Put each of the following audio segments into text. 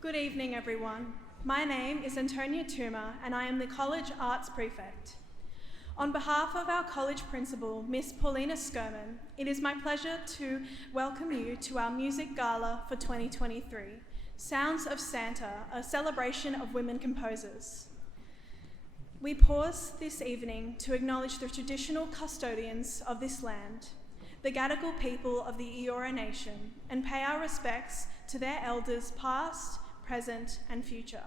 Good evening, everyone. My name is Antonia Tuma, and I am the College Arts Prefect. On behalf of our college principal, Miss Paulina Skirman, it is my pleasure to welcome you to our music gala for 2023, Sounds of Santa, a celebration of women composers. We pause this evening to acknowledge the traditional custodians of this land, the Gadigal people of the Eora Nation, and pay our respects to their elders past, present, and future.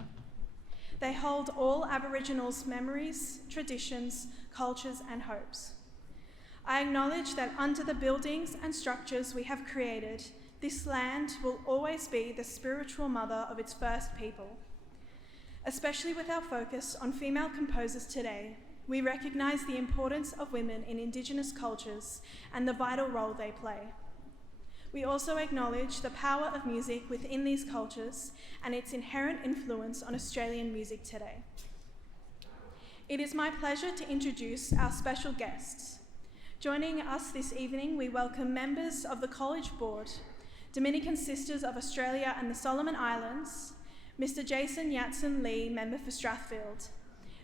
They hold all Aboriginals' memories, traditions, cultures, and hopes. I acknowledge that under the buildings and structures we have created, this land will always be the spiritual mother of its first people. Especially with our focus on female composers today, we recognise the importance of women in Indigenous cultures and the vital role they play. We also acknowledge the power of music within these cultures and its inherent influence on Australian music today. It is my pleasure to introduce our special guests. Joining us this evening, we welcome members of the College Board, Dominican Sisters of Australia and the Solomon Islands, Mr. Jason Yatson Lee, Member for Strathfield,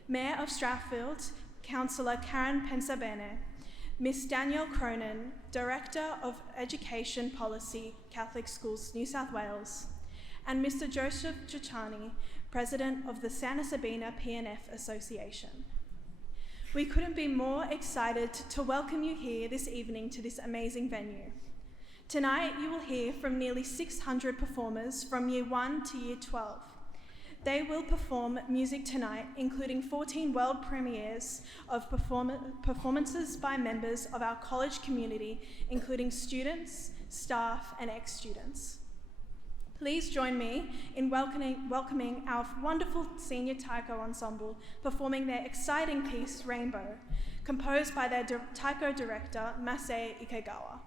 Mayor of Strathfield, Councillor Karen Pensabene, Ms. Danielle Cronin, Director of Education Policy, Catholic Schools, New South Wales, and Mr. Joseph Giucciani, President of the Santa Sabina PNF Association. We couldn't be more excited to welcome you here this evening to this amazing venue. Tonight, you will hear from nearly 600 performers from Year 1 to Year 12. They will perform music tonight, including 14 world premieres of performances by members of our college community, including students, staff, and ex-students. Please join me in welcoming our wonderful senior taiko ensemble performing their exciting piece, Rainbow, composed by their taiko director, Masai Ikegawa.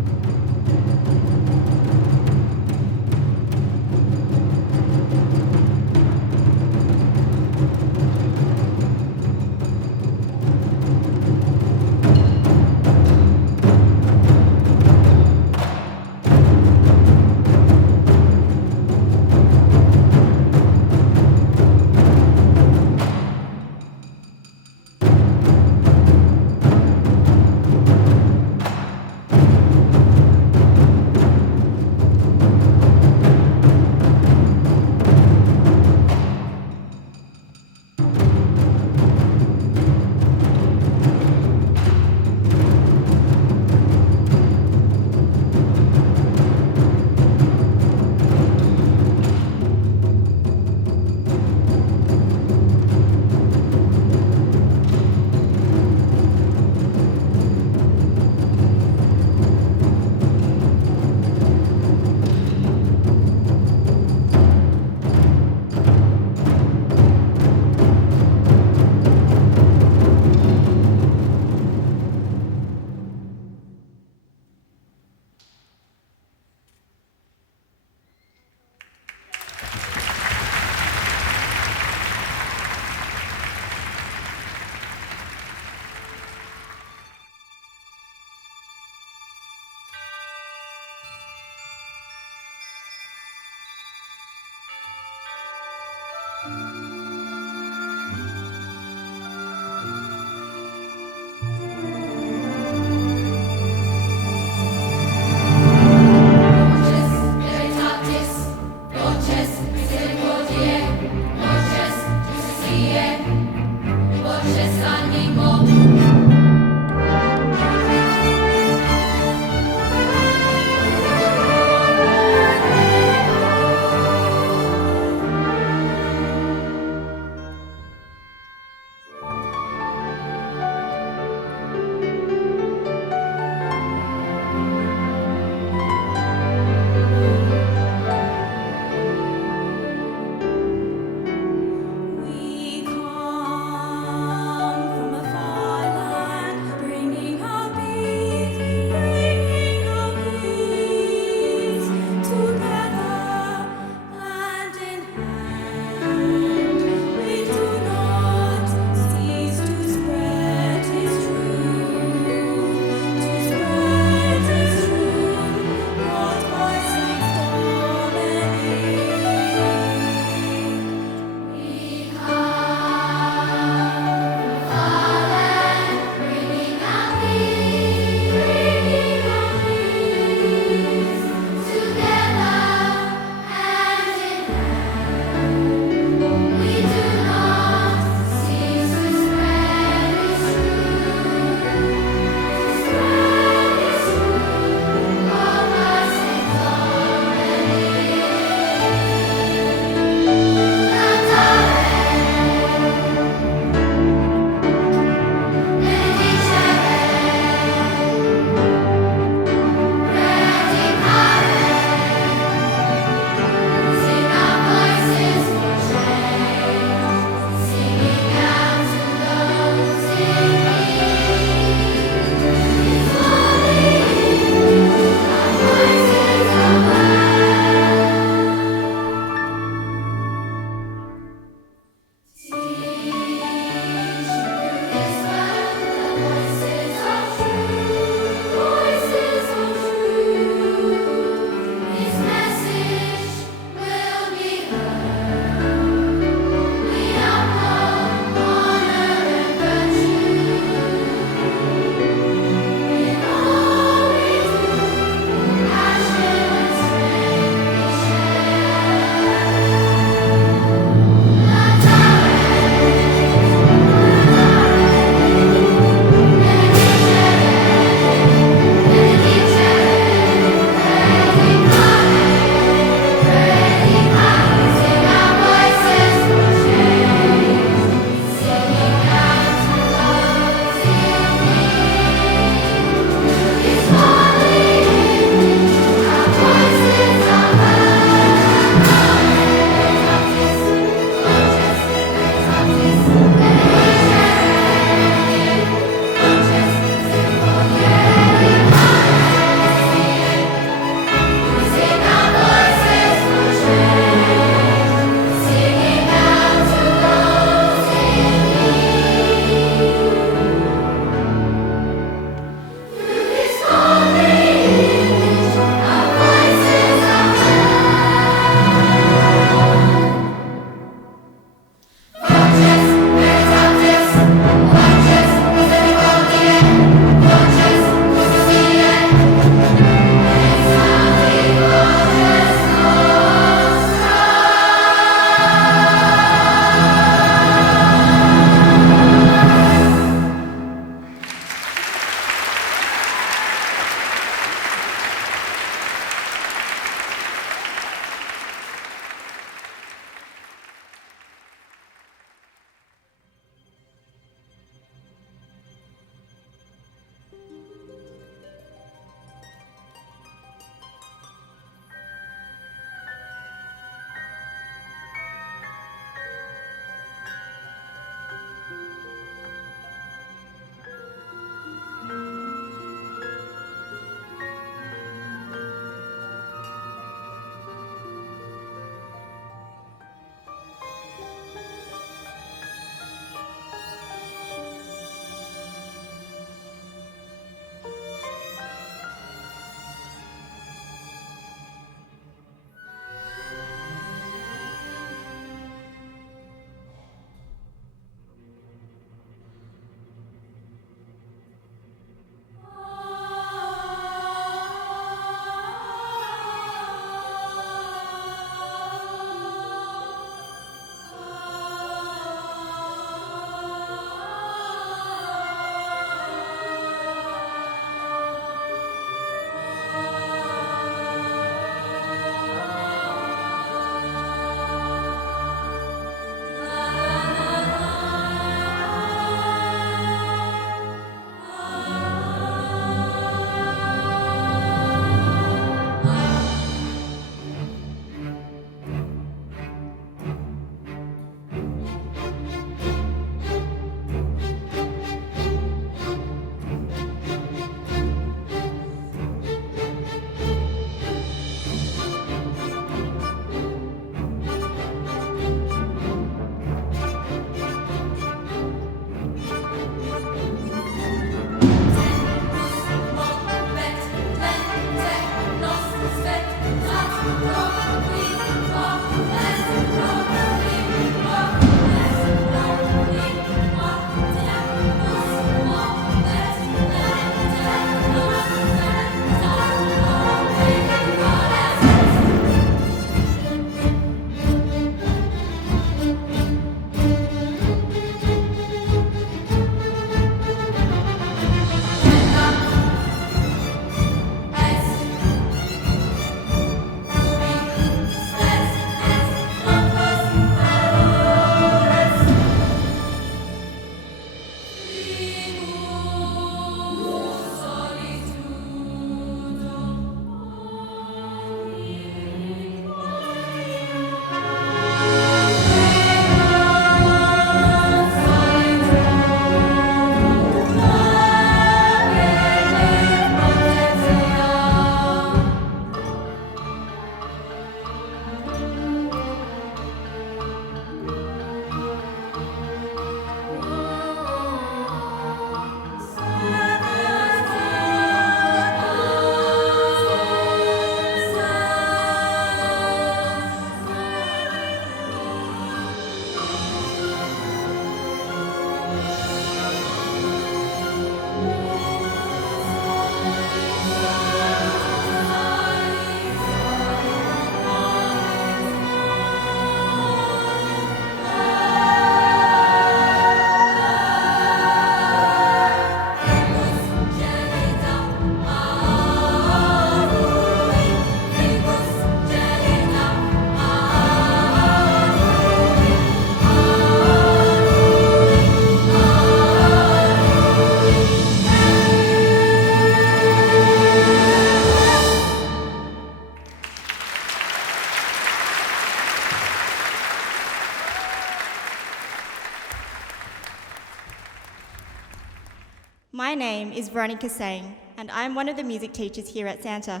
My name is Veronica Sang, and I'm one of the music teachers here at Santa.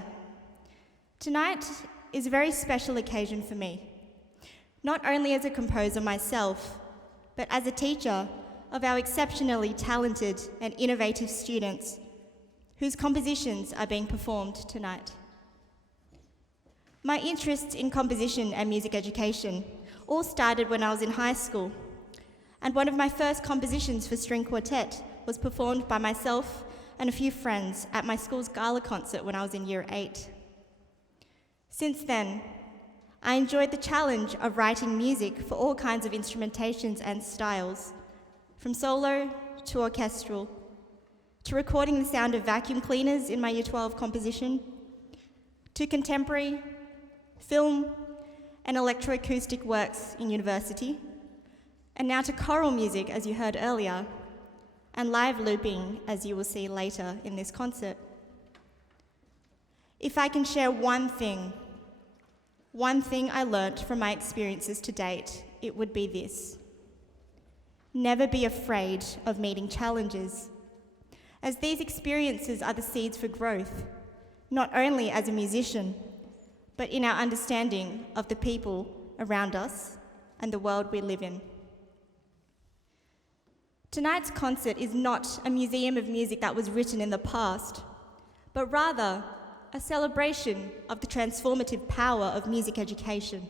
Tonight is a very special occasion for me, not only as a composer myself, but as a teacher of our exceptionally talented and innovative students whose compositions are being performed tonight. My interest in composition and music education all started when I was in high school, and one of my first compositions for string quartet was performed by myself and a few friends at my school's Gala Concert when I was in Year 8. Since then, I enjoyed the challenge of writing music for all kinds of instrumentations and styles, from solo to orchestral, to recording the sound of vacuum cleaners in my Year 12 composition, to contemporary, film, and electroacoustic works in university, and now to choral music, as you heard earlier, and live looping, as you will see later in this concert. If I can share one thing I learnt from my experiences to date, it would be this: never be afraid of meeting challenges, as these experiences are the seeds for growth, not only as a musician, but in our understanding of the people around us and the world we live in. Tonight's concert is not a museum of music that was written in the past, but rather a celebration of the transformative power of music education.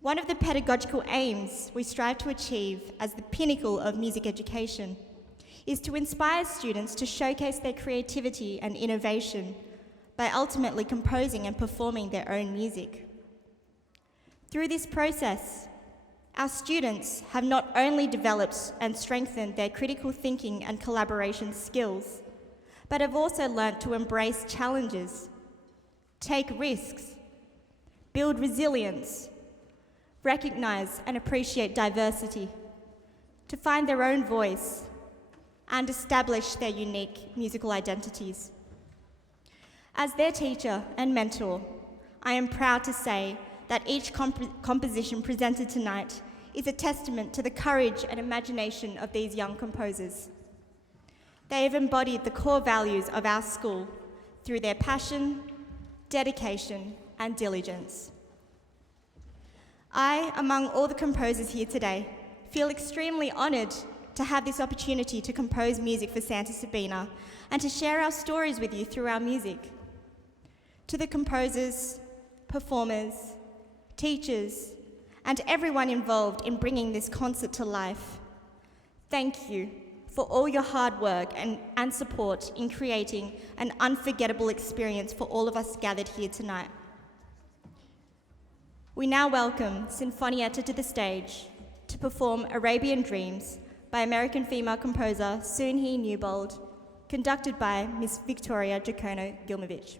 One of the pedagogical aims we strive to achieve as the pinnacle of music education is to inspire students to showcase their creativity and innovation by ultimately composing and performing their own music. Through this process, our students have not only developed and strengthened their critical thinking and collaboration skills, but have also learnt to embrace challenges, take risks, build resilience, recognise and appreciate diversity, to find their own voice, and establish their unique musical identities. As their teacher and mentor, I am proud to say that each composition presented tonight is a testament to the courage and imagination of these young composers. They have embodied the core values of our school through their passion, dedication, and diligence. I, among all the composers here today, feel extremely honoured to have this opportunity to compose music for Santa Sabina and to share our stories with you through our music. To the composers, performers, teachers, and everyone involved in bringing this concert to life, thank you for all your hard work and support in creating an unforgettable experience for all of us gathered here tonight. We now welcome Sinfonietta to the stage to perform Arabian Dreams by American female composer Soon-Hee Newbold, conducted by Miss Victoria Jacono-Gilmovich.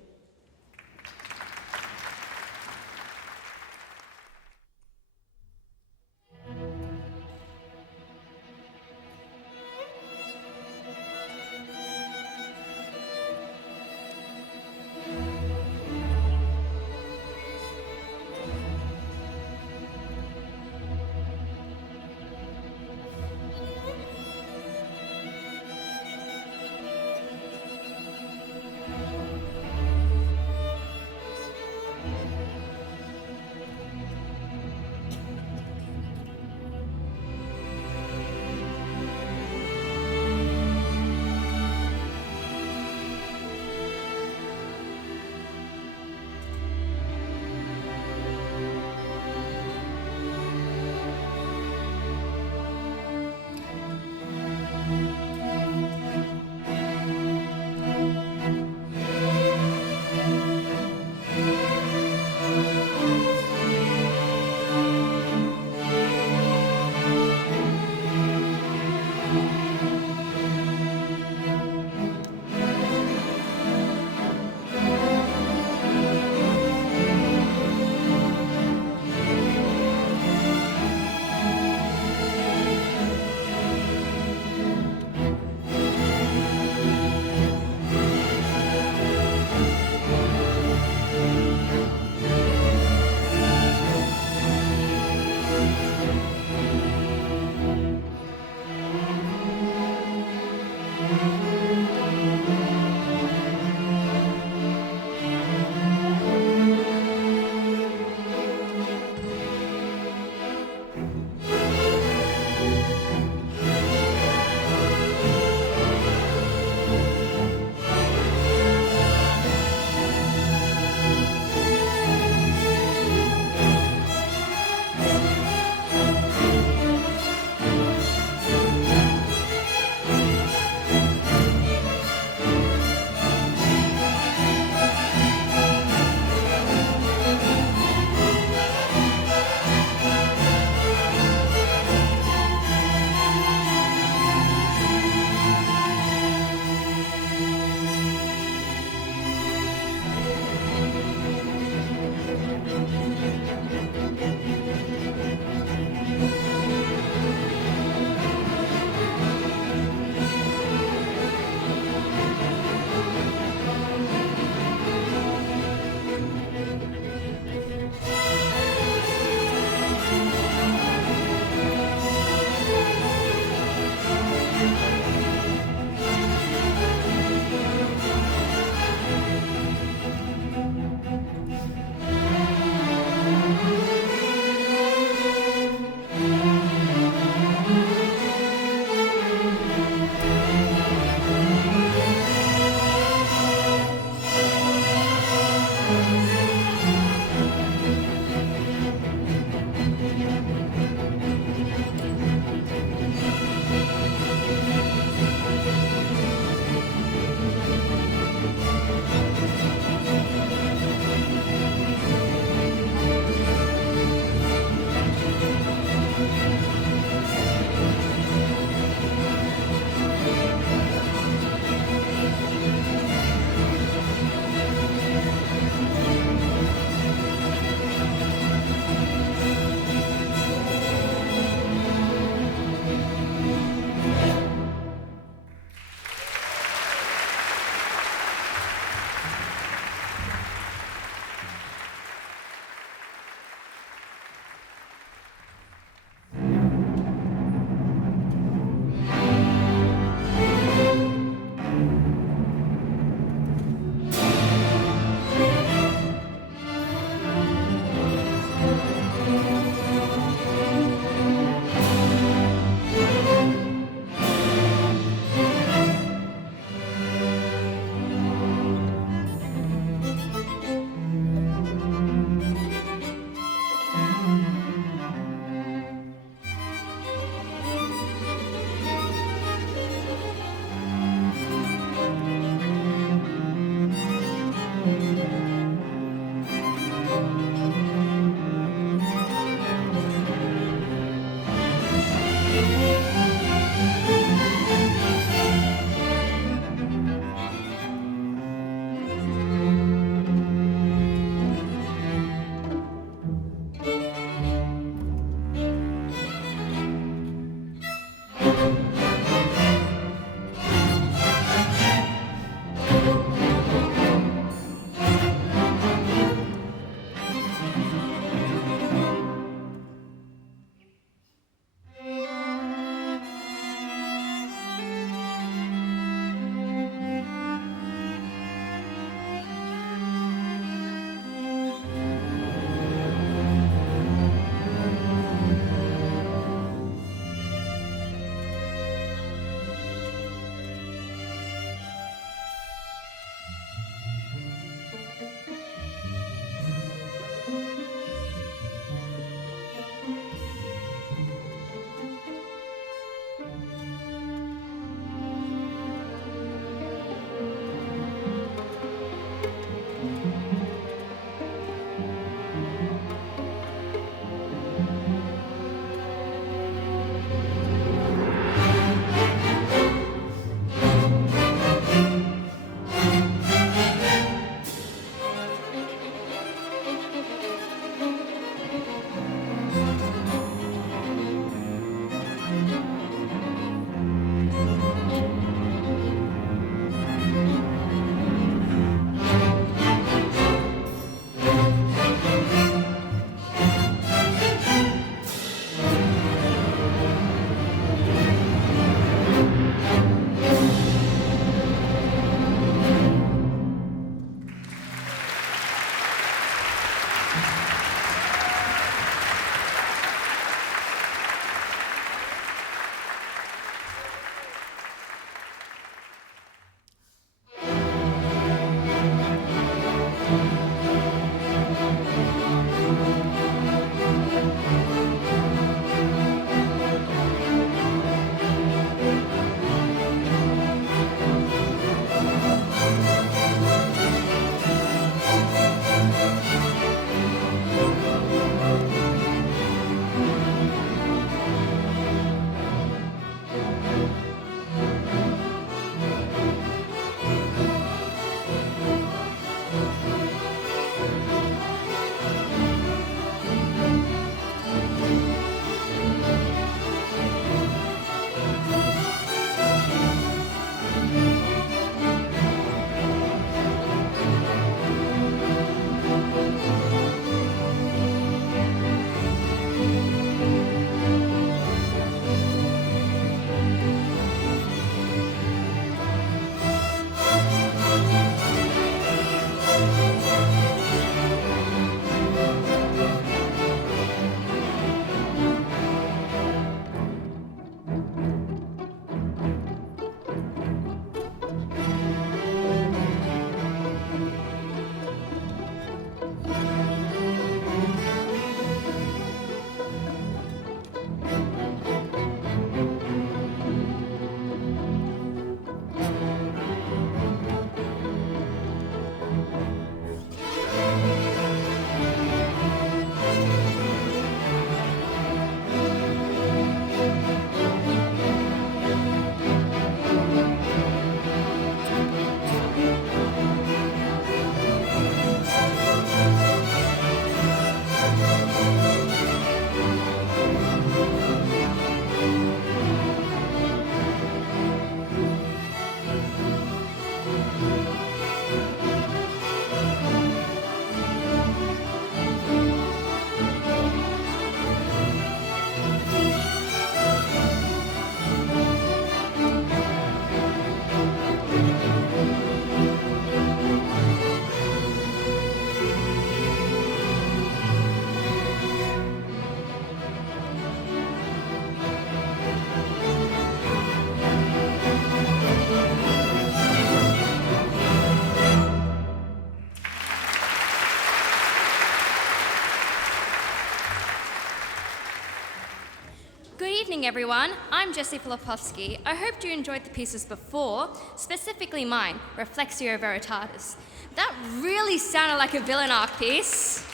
evening, everyone. I'm Jessie Filipowski. I hope you enjoyed the pieces before, specifically mine, Reflexio Veritatis. That really sounded like a villain arc piece.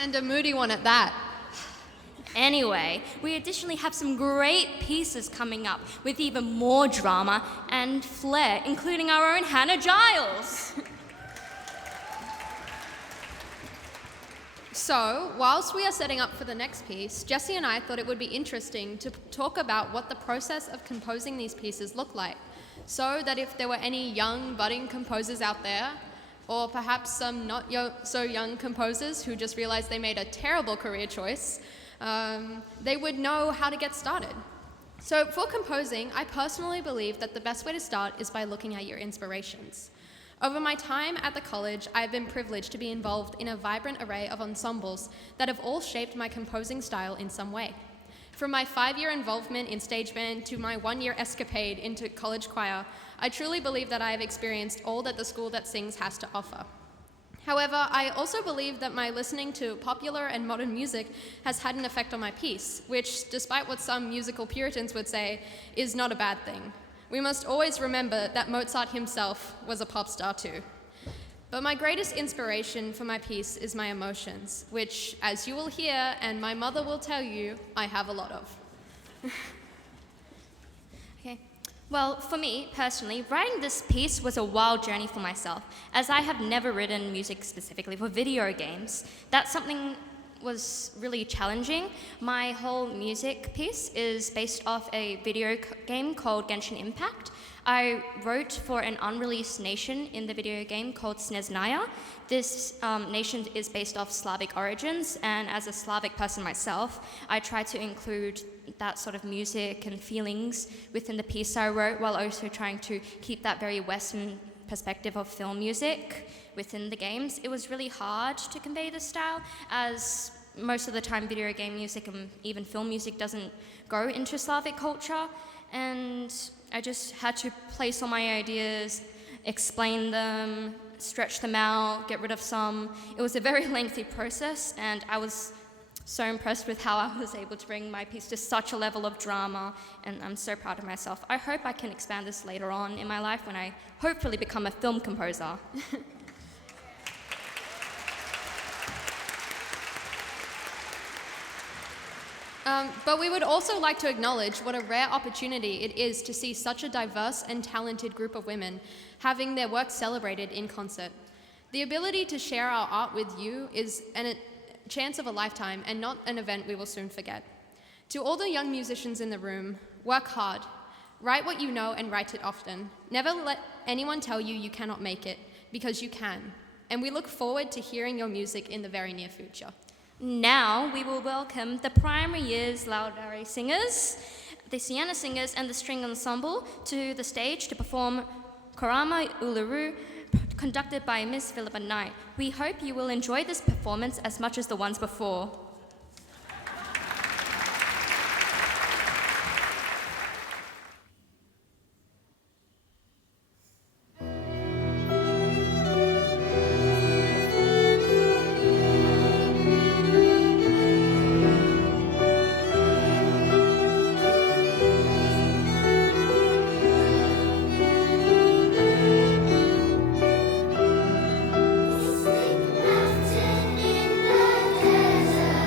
And a moody one at that. Anyway, we additionally have some great pieces coming up with even more drama and flair, including our own Hannah Giles. So, whilst we are setting up for the next piece, Jessie and I thought it would be interesting to talk about what the process of composing these pieces looked like, so that if there were any young, budding composers out there, or perhaps some not so young composers who just realized they made a terrible career choice, they would know how to get started. So for composing, I personally believe that the best way to start is by looking at your inspirations. Over my time at the college, I've been privileged to be involved in a vibrant array of ensembles that have all shaped my composing style in some way. From my 5-year involvement in stage band to my 1-year escapade into college choir, I truly believe that I have experienced all that the school that sings has to offer. However, I also believe that my listening to popular and modern music has had an effect on my piece, which, despite what some musical Puritans would say, is not a bad thing. We must always remember that Mozart himself was a pop star too. But my greatest inspiration for my piece is my emotions, which, as you will hear, and my mother will tell you, I have a lot of. Okay. Well, for me, personally, writing this piece was a wild journey for myself, as I have never written music specifically for video games. That's something was really challenging. My whole music piece is based off a video game called Genshin Impact. I wrote for an unreleased nation in the video game called Sneznaya. This nation is based off Slavic origins, and as a Slavic person myself, I tried to include that sort of music and feelings within the piece I wrote, while also trying to keep that very Western perspective of film music within the games. It was really hard to convey this style, as most of the time video game music and even film music doesn't go into Slavic culture, and I just had to place all my ideas, explain them, stretch them out, get rid of some. It was a very lengthy process, and I was so impressed with how I was able to bring my piece to such a level of drama, and I'm so proud of myself. I hope I can expand this later on in my life when I hopefully become a film composer. But we would also like to acknowledge what a rare opportunity it is to see such a diverse and talented group of women having their work celebrated in concert. The ability to share our art with you is a chance of a lifetime and not an event we will soon forget. To all the young musicians in the room, work hard. Write what you know and write it often. Never let anyone tell you you cannot make it, because you can. And we look forward to hearing your music in the very near future. Now we will welcome the primary years Laudare singers, the Sienna singers, and the string ensemble to the stage to perform Korama Uluru, conducted by Miss Philippa Knight. We hope you will enjoy this performance as much as the ones before. Mountain in the desert.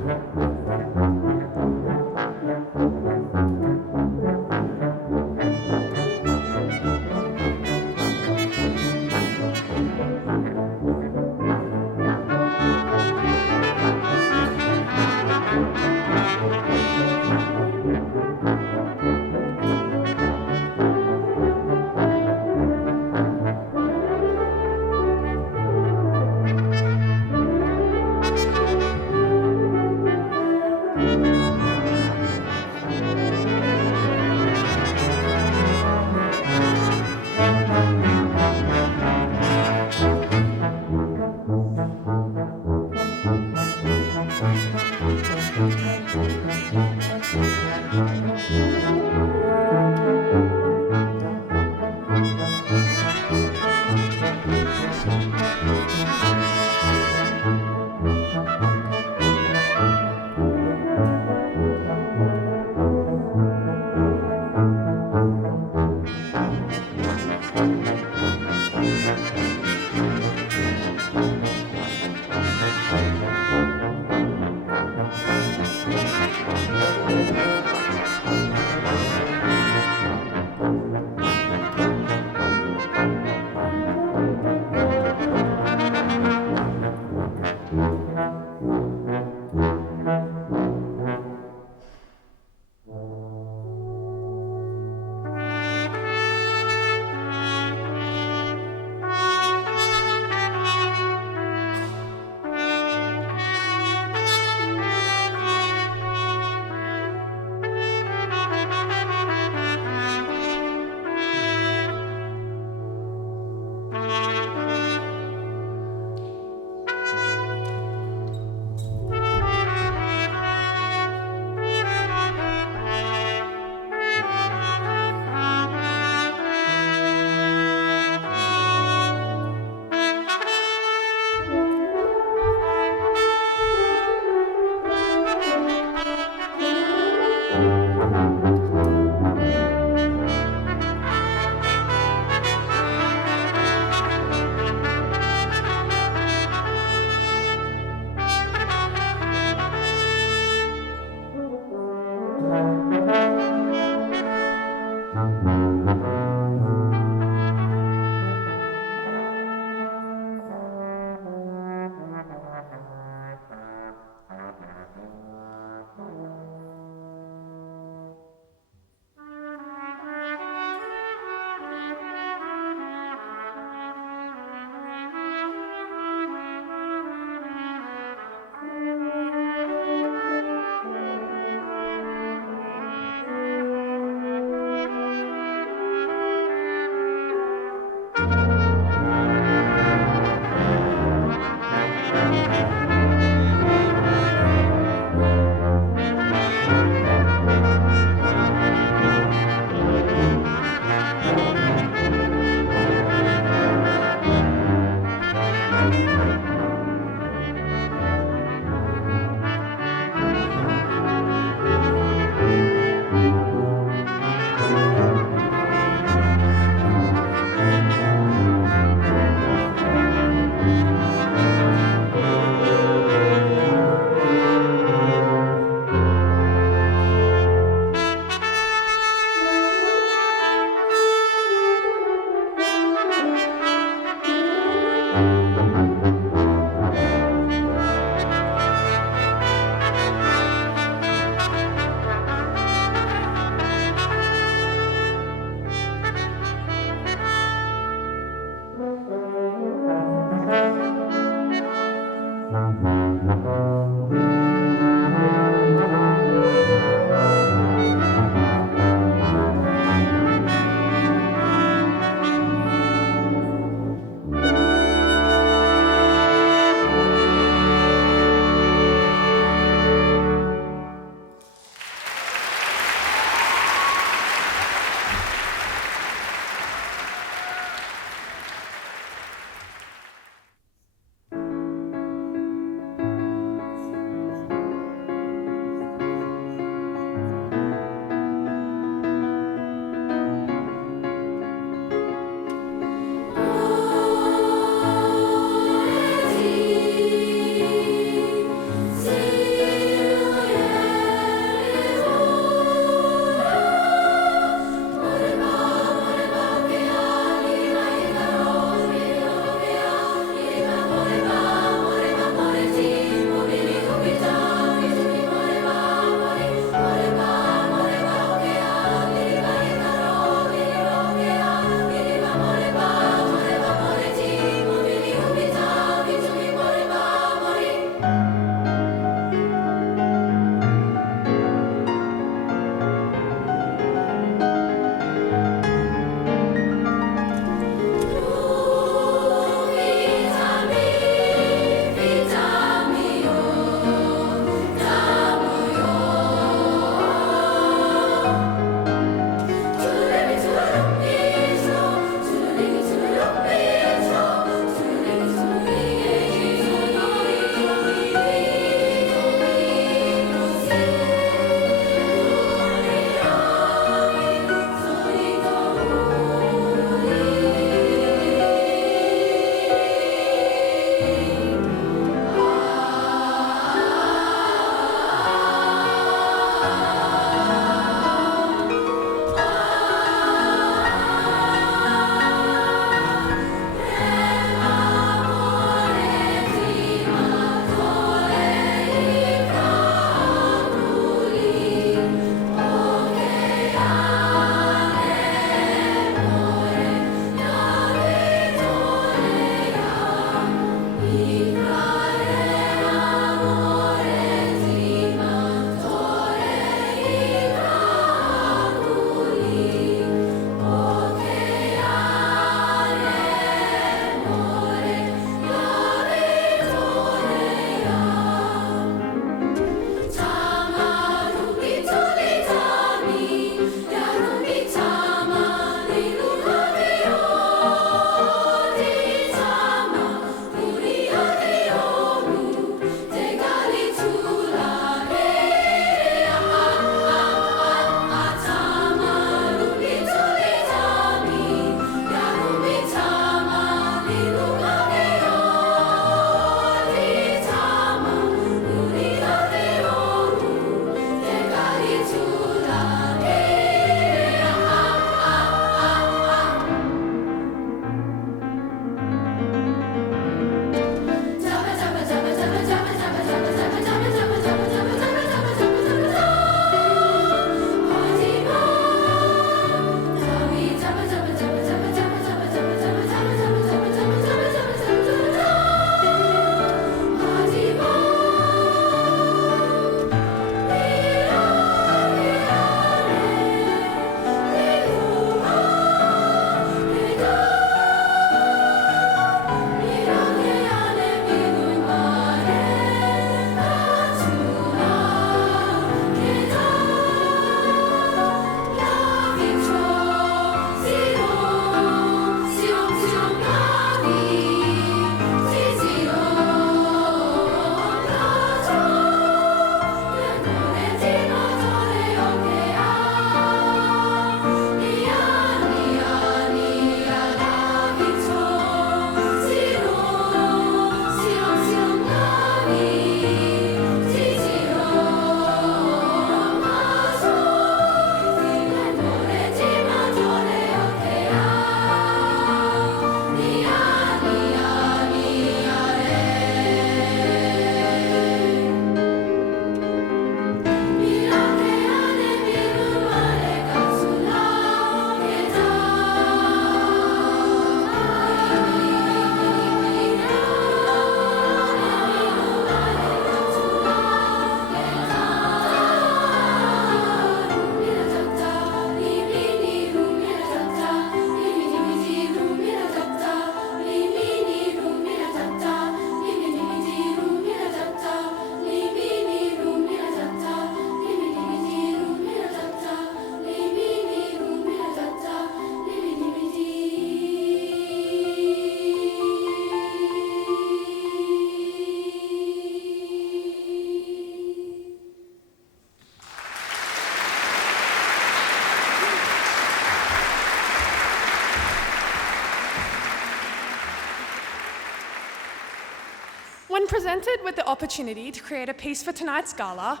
When presented with the opportunity to create a piece for tonight's gala,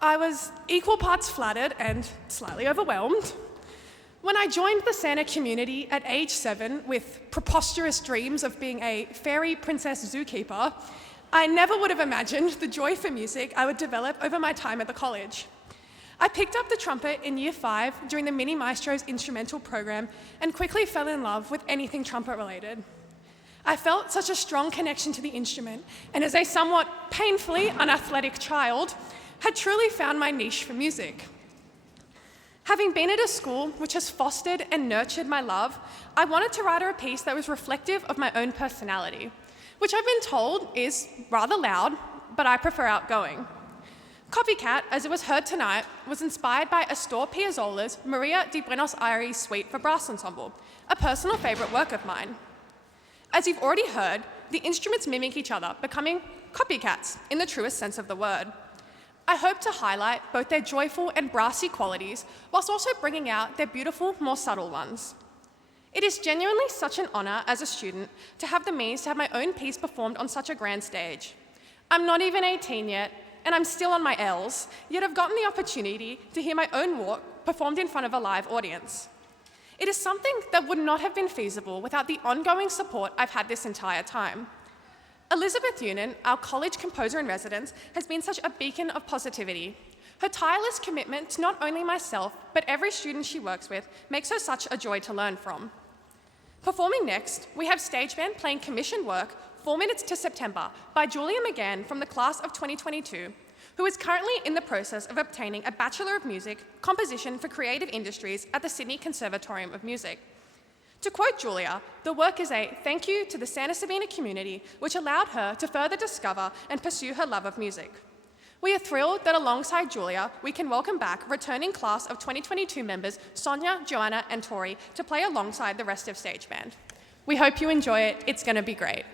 I was equal parts flattered and slightly overwhelmed. When I joined the Santa community at age 7 with preposterous dreams of being a fairy princess zookeeper, I never would have imagined the joy for music I would develop over my time at the college. I picked up the trumpet in Year 5 during the Mini Maestro's instrumental program and quickly fell in love with anything trumpet related. I felt such a strong connection to the instrument, and as a somewhat painfully unathletic child, had truly found my niche for music. Having been at a school which has fostered and nurtured my love, I wanted to write a piece that was reflective of my own personality, which I've been told is rather loud, but I prefer outgoing. Copycat, as it was heard tonight, was inspired by Astor Piazzolla's Maria di Buenos Aires Suite for Brass Ensemble, a personal favourite work of mine. As you've already heard, the instruments mimic each other, becoming copycats in the truest sense of the word. I hope to highlight both their joyful and brassy qualities, whilst also bringing out their beautiful, more subtle ones. It is genuinely such an honour as a student to have the means to have my own piece performed on such a grand stage. I'm not even 18 yet, and I'm still on my L's, yet I've gotten the opportunity to hear my own work performed in front of a live audience. It is something that would not have been feasible without the ongoing support I've had this entire time. Elizabeth Unan, our college composer in residence, has been such a beacon of positivity. Her tireless commitment to not only myself, but every student she works with makes her such a joy to learn from. Performing next, we have stage band playing commissioned work 4 Minutes to September by Julia McGann from the class of 2022, who is currently in the process of obtaining a Bachelor of Music, Composition for Creative Industries at the Sydney Conservatorium of Music. To quote Julia, the work is a thank you to the Santa Sabina community, which allowed her to further discover and pursue her love of music. We are thrilled that alongside Julia, we can welcome back returning class of 2022 members Sonia, Joanna, and Tori to play alongside the rest of Stage Band. We hope you enjoy it. It's going to be great.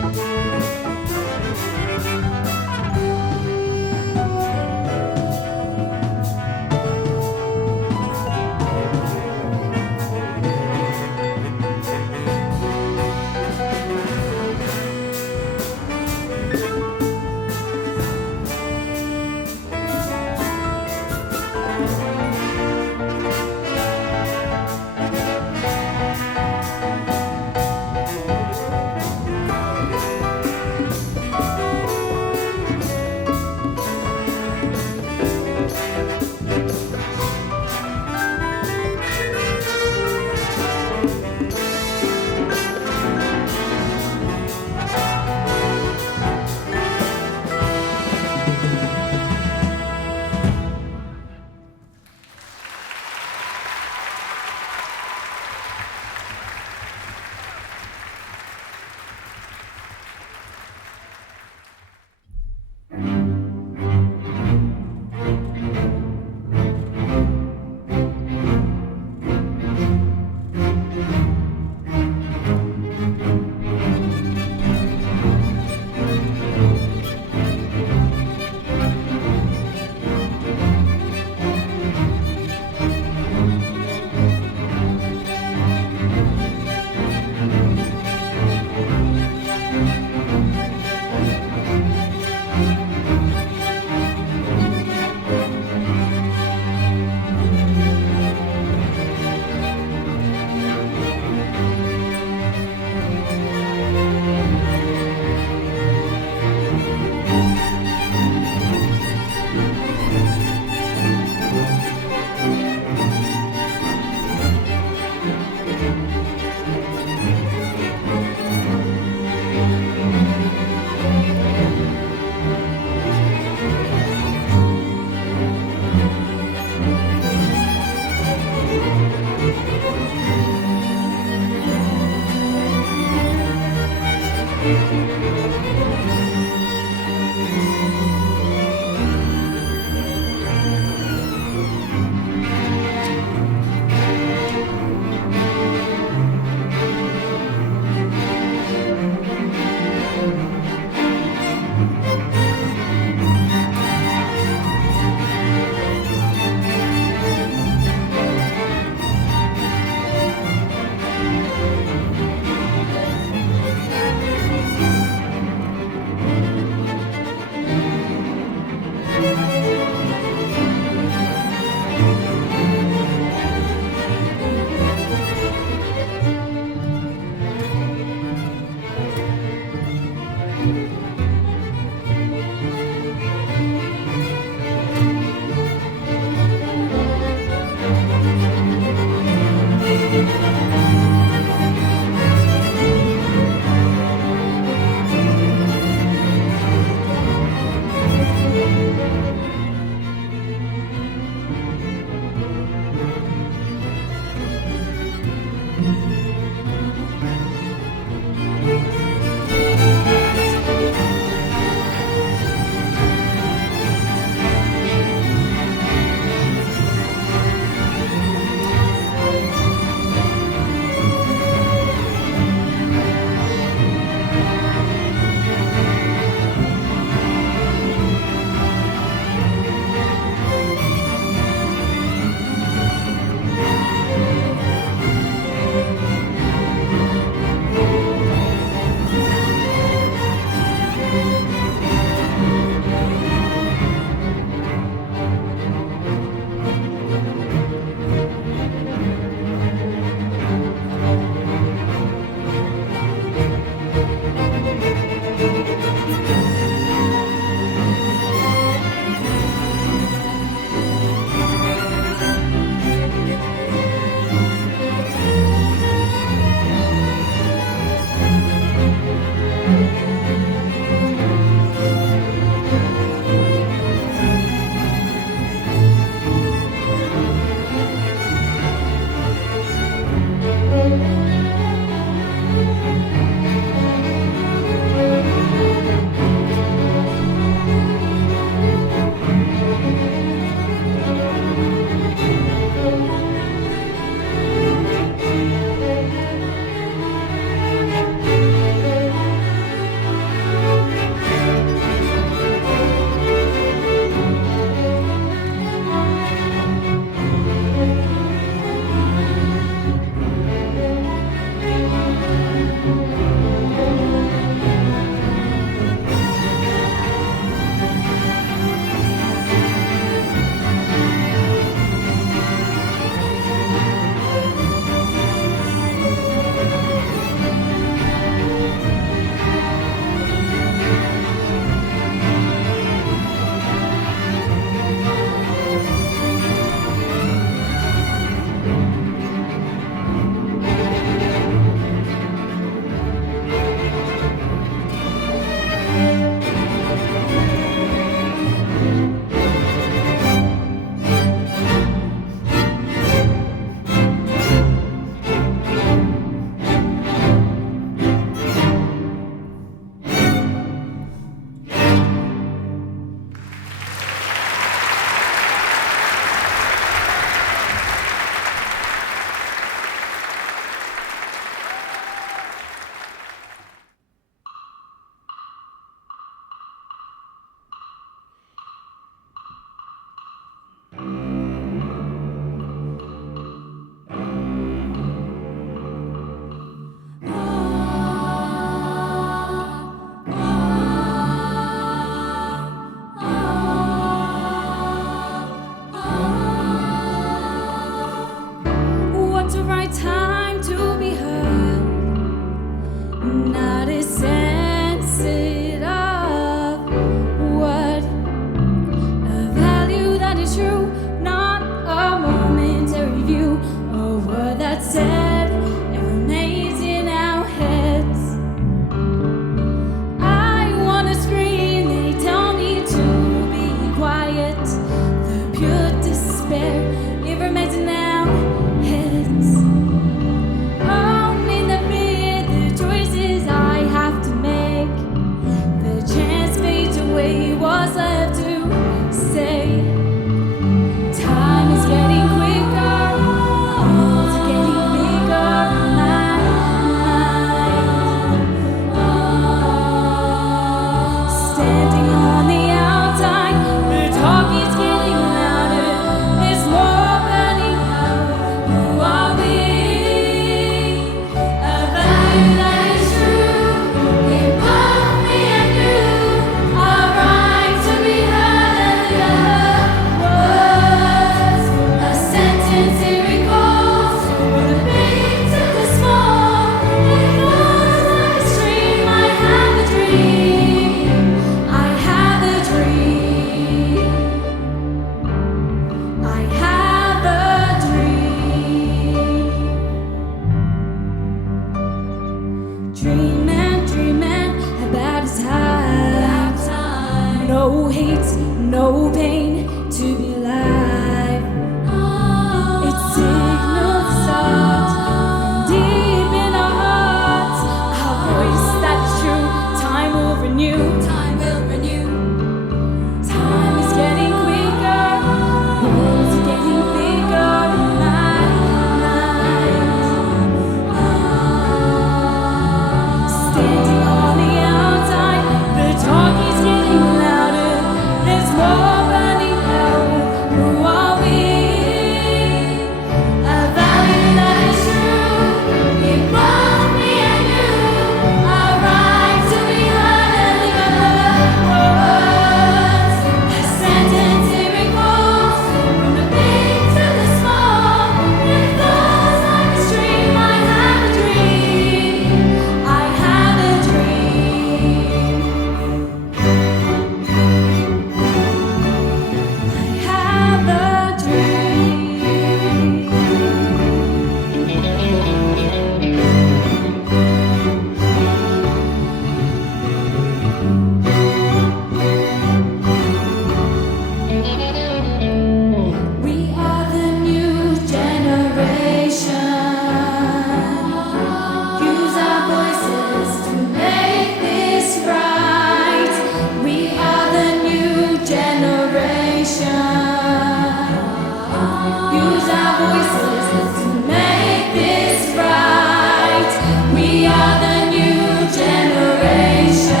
Use our voices to make this right. We are the new generation.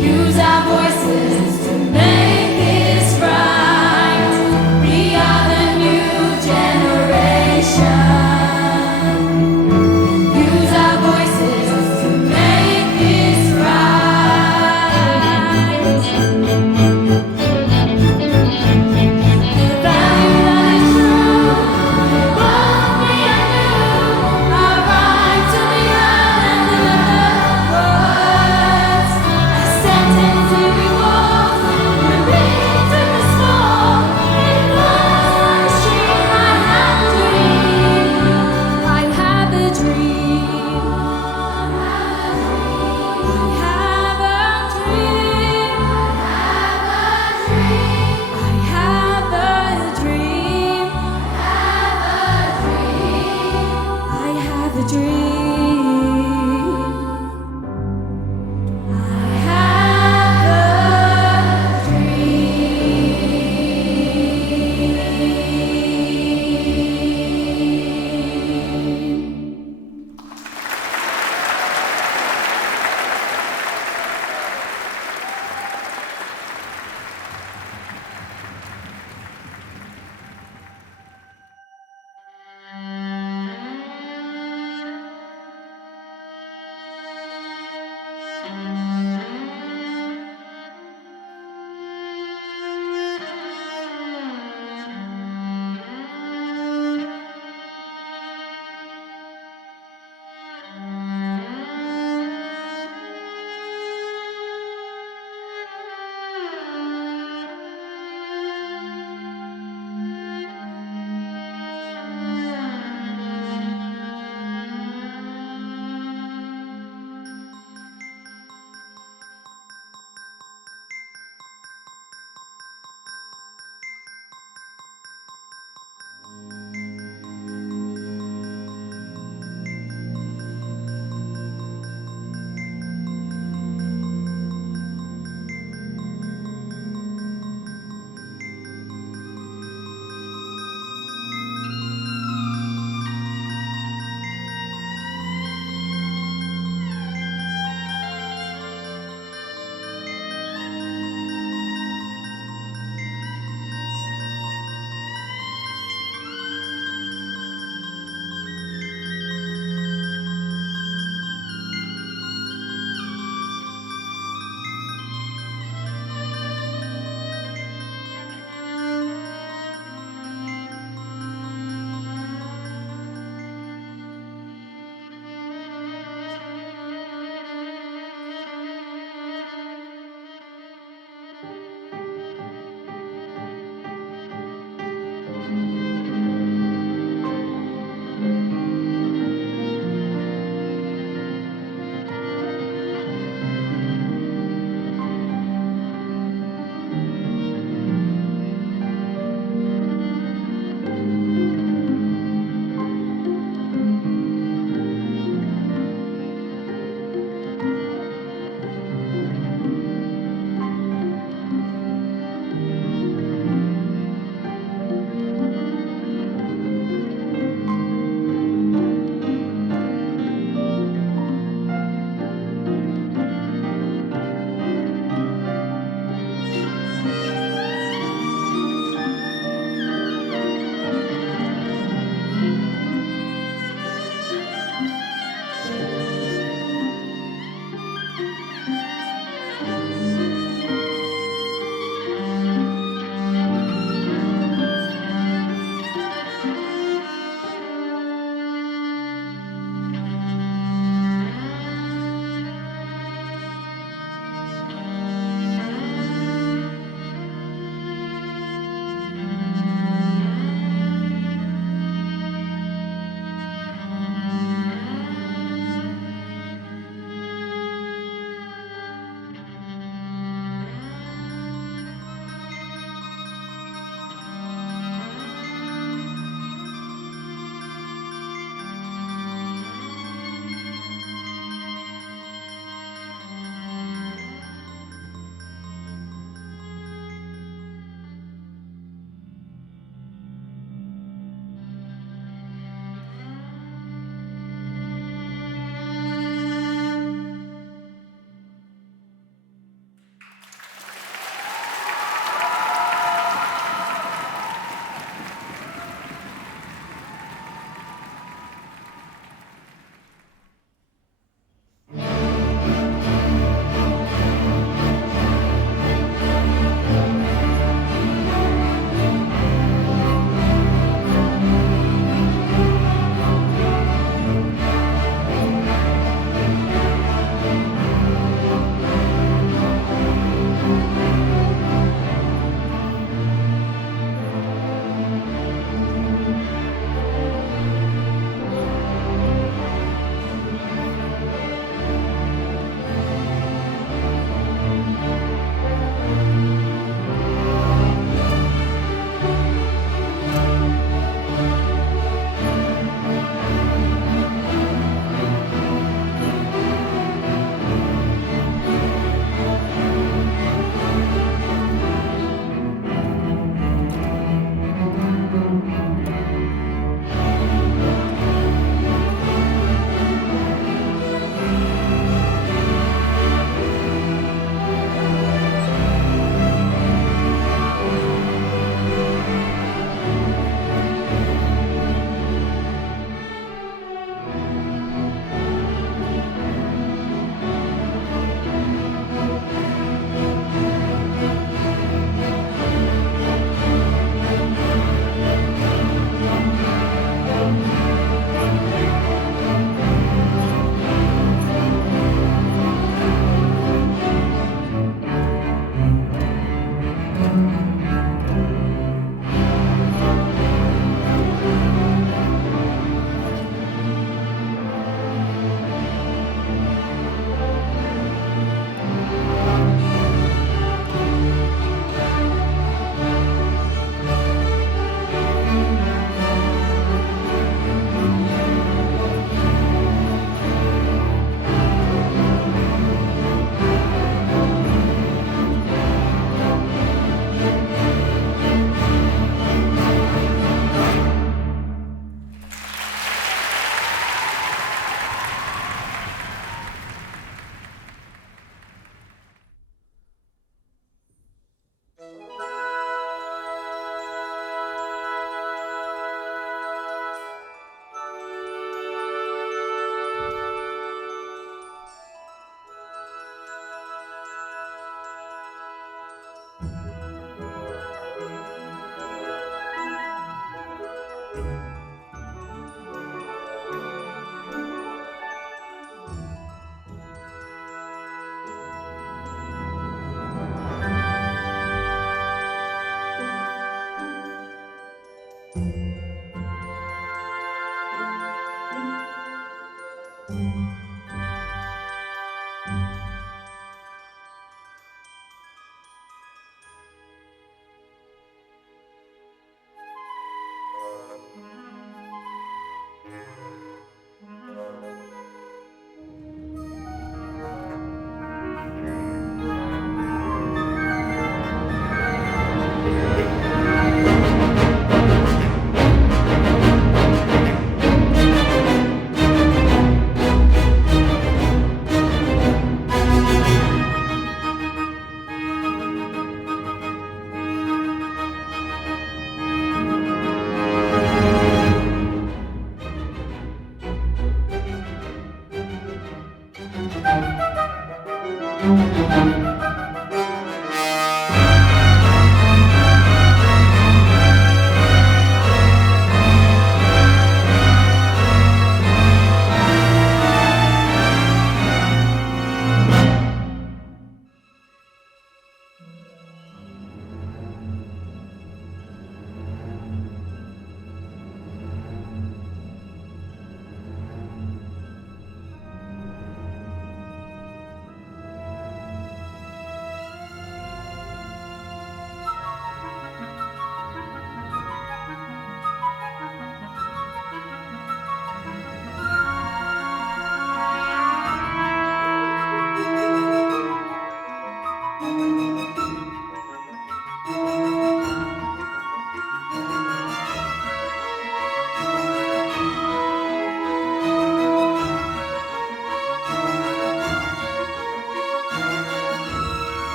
Use our voices to make this right. We are the new generation. Use our voices to make this right. The value that is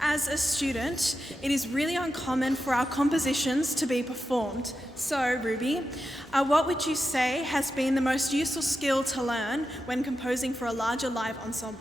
As a student, it is really uncommon for our compositions to be performed. So, Ruby, what would you say has been the most useful skill to learn when composing for a larger live ensemble?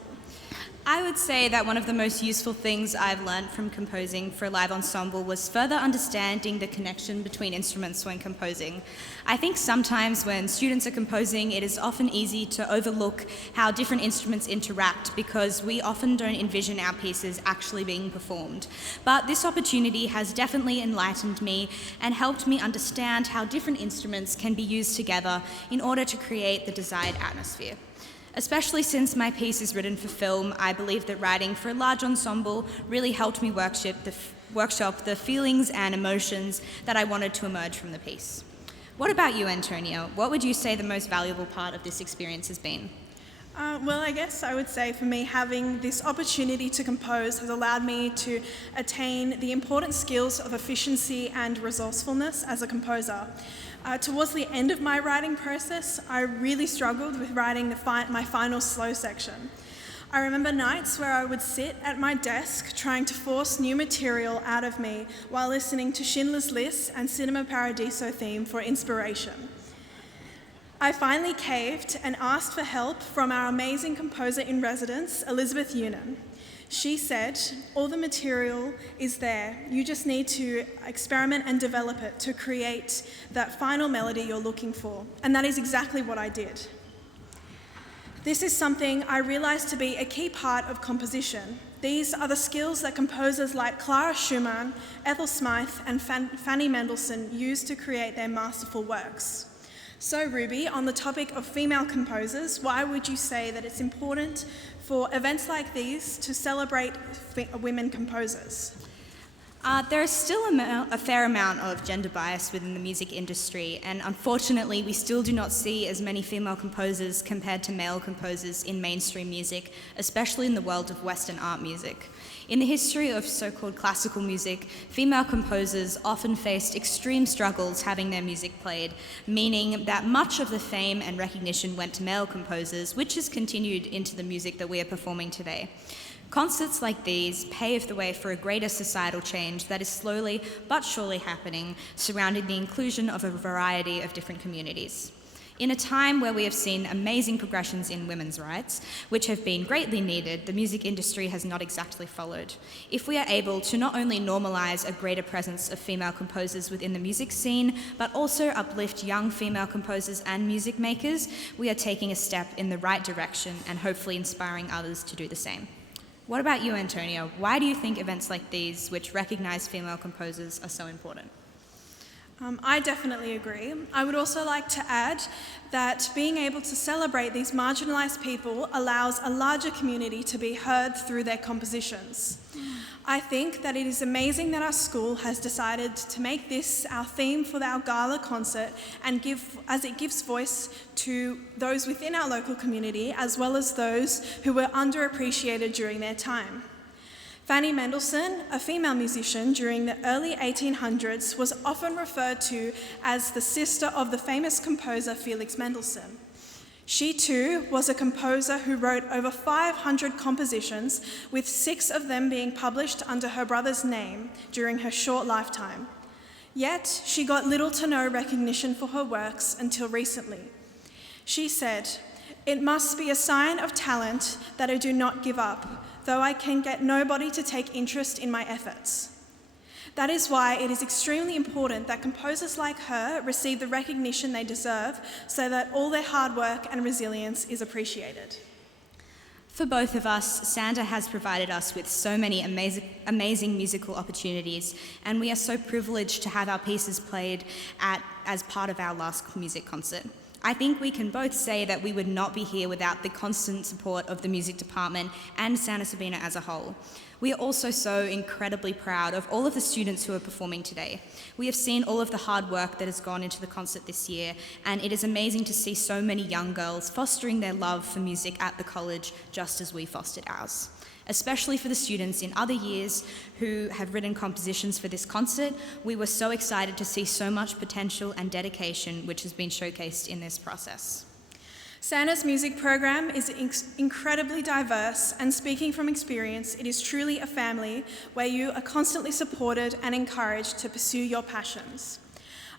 I would say that one of the most useful things I've learned from composing for a live ensemble was further understanding the connection between instruments when composing. I think sometimes when students are composing, it is often easy to overlook how different instruments interact because we often don't envision our pieces actually being performed. But this opportunity has definitely enlightened me and helped me understand how different instruments can be used together in order to create the desired atmosphere. Especially since my piece is written for film, I believe that writing for a large ensemble really helped me workshop the feelings and emotions that I wanted to emerge from the piece. What about you, Antonia? What would you say the most valuable part of this experience has been? Well, I guess I would say for me, having this opportunity to compose has allowed me to attain the important skills of efficiency and resourcefulness as a composer. Towards the end of my writing process, I really struggled with writing my final slow section. I remember nights where I would sit at my desk trying to force new material out of me while listening to Schindler's List and Cinema Paradiso theme for inspiration. I finally caved and asked for help from our amazing composer in residence, Elizabeth Unan. She said, all the material is there, you just need to experiment and develop it to create that final melody you're looking for. And that is exactly what I did. This is something I realized to be a key part of composition. These are the skills that composers like Clara Schumann, Ethel Smythe, and Fanny Mendelssohn use to create their masterful works. So, Ruby, on the topic of female composers, why would you say that it's important for events like these to celebrate women composers? There is still a fair amount of gender bias within the music industry, and unfortunately we still do not see as many female composers compared to male composers in mainstream music, especially in the world of Western art music. In the history of so-called classical music, female composers often faced extreme struggles having their music played, meaning that much of the fame and recognition went to male composers, which has continued into the music that we are performing today. Concerts like these pave the way for a greater societal change that is slowly but surely happening, surrounding the inclusion of a variety of different communities. In a time where we have seen amazing progressions in women's rights, which have been greatly needed, the music industry has not exactly followed. If we are able to not only normalise a greater presence of female composers within the music scene, but also uplift young female composers and music makers, we are taking a step in the right direction and hopefully inspiring others to do the same. What about you, Antonia? Why do you think events like these, which recognise female composers, are so important? I definitely agree. I would also like to add that being able to celebrate these marginalised people allows a larger community to be heard through their compositions. I think that it is amazing that our school has decided to make this our theme for our Gala Concert and as it gives voice to those within our local community as well as those who were underappreciated during their time. Fanny Mendelssohn, a female musician during the early 1800s, was often referred to as the sister of the famous composer Felix Mendelssohn. She too was a composer who wrote over 500 compositions, with 6 of them being published under her brother's name during her short lifetime. Yet she got little to no recognition for her works until recently. She said, "It must be a sign of talent that I do not give up, though I can get nobody to take interest in my efforts." That is why it is extremely important that composers like her receive the recognition they deserve so that all their hard work and resilience is appreciated. For both of us, Santa has provided us with so many amazing musical opportunities, and we are so privileged to have our pieces played as part of our last music concert. I think we can both say that we would not be here without the constant support of the music department and Santa Sabina as a whole. We are also so incredibly proud of all of the students who are performing today. We have seen all of the hard work that has gone into the concert this year, and it is amazing to see so many young girls fostering their love for music at the college just as we fostered ours. Especially for the students in other years who have written compositions for this concert, we were so excited to see so much potential and dedication which has been showcased in this process. Santa's music program is incredibly diverse, and speaking from experience, it is truly a family where you are constantly supported and encouraged to pursue your passions.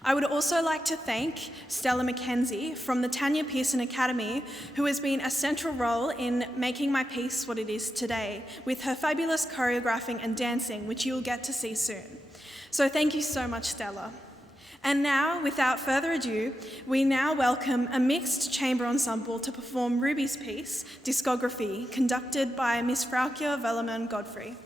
I would also like to thank Stella McKenzie from the Tanya Pearson Academy, who has been a central role in making my piece what it is today, with her fabulous choreographing and dancing, which you will get to see soon. So thank you so much, Stella. And now, without further ado, we now welcome a mixed chamber ensemble to perform Ruby's piece, Discography, conducted by Miss Frauke Velleman Godfrey.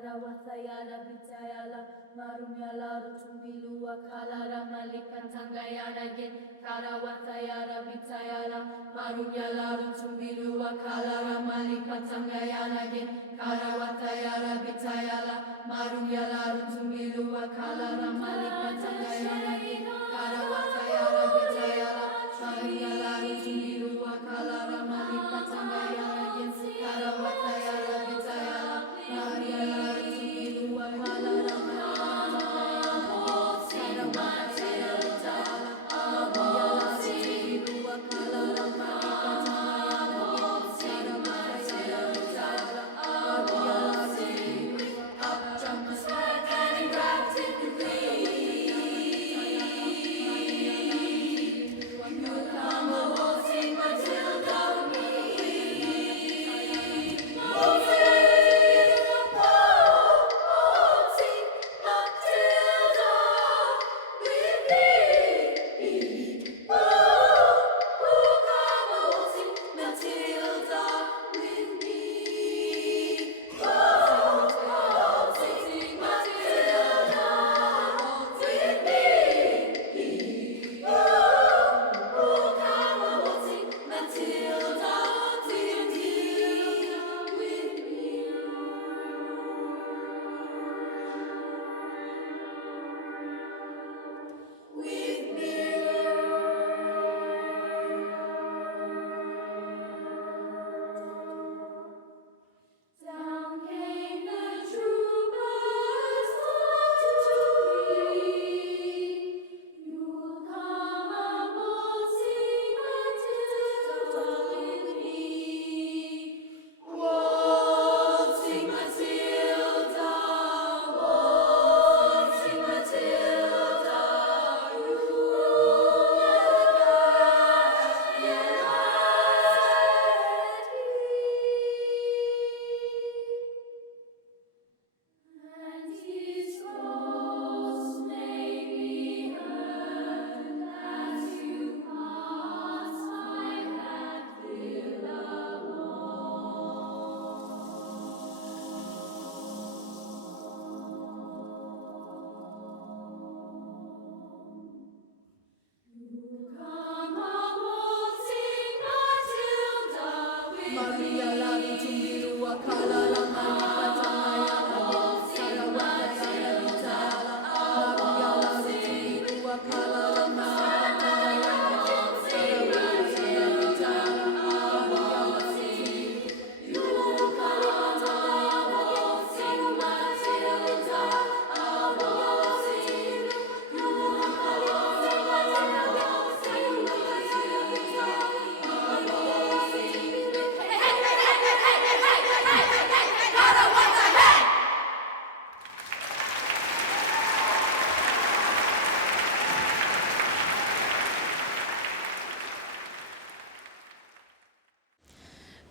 Karawatayala Vitayala Marunyala Rutumbilua Kalara Malikantangayana Gen Karawatayala Vitayala Marunyala Rutumbilua Kalara Malikantangayana Gen Karawatayala Vitayala Marunyala Rutumbilua Kalara Malikantangayana Gen Karawatayala Vitayala Marunyala Rutumbilua Kalara Malikantangayana Gen Karawatayala Vitayala Marunyala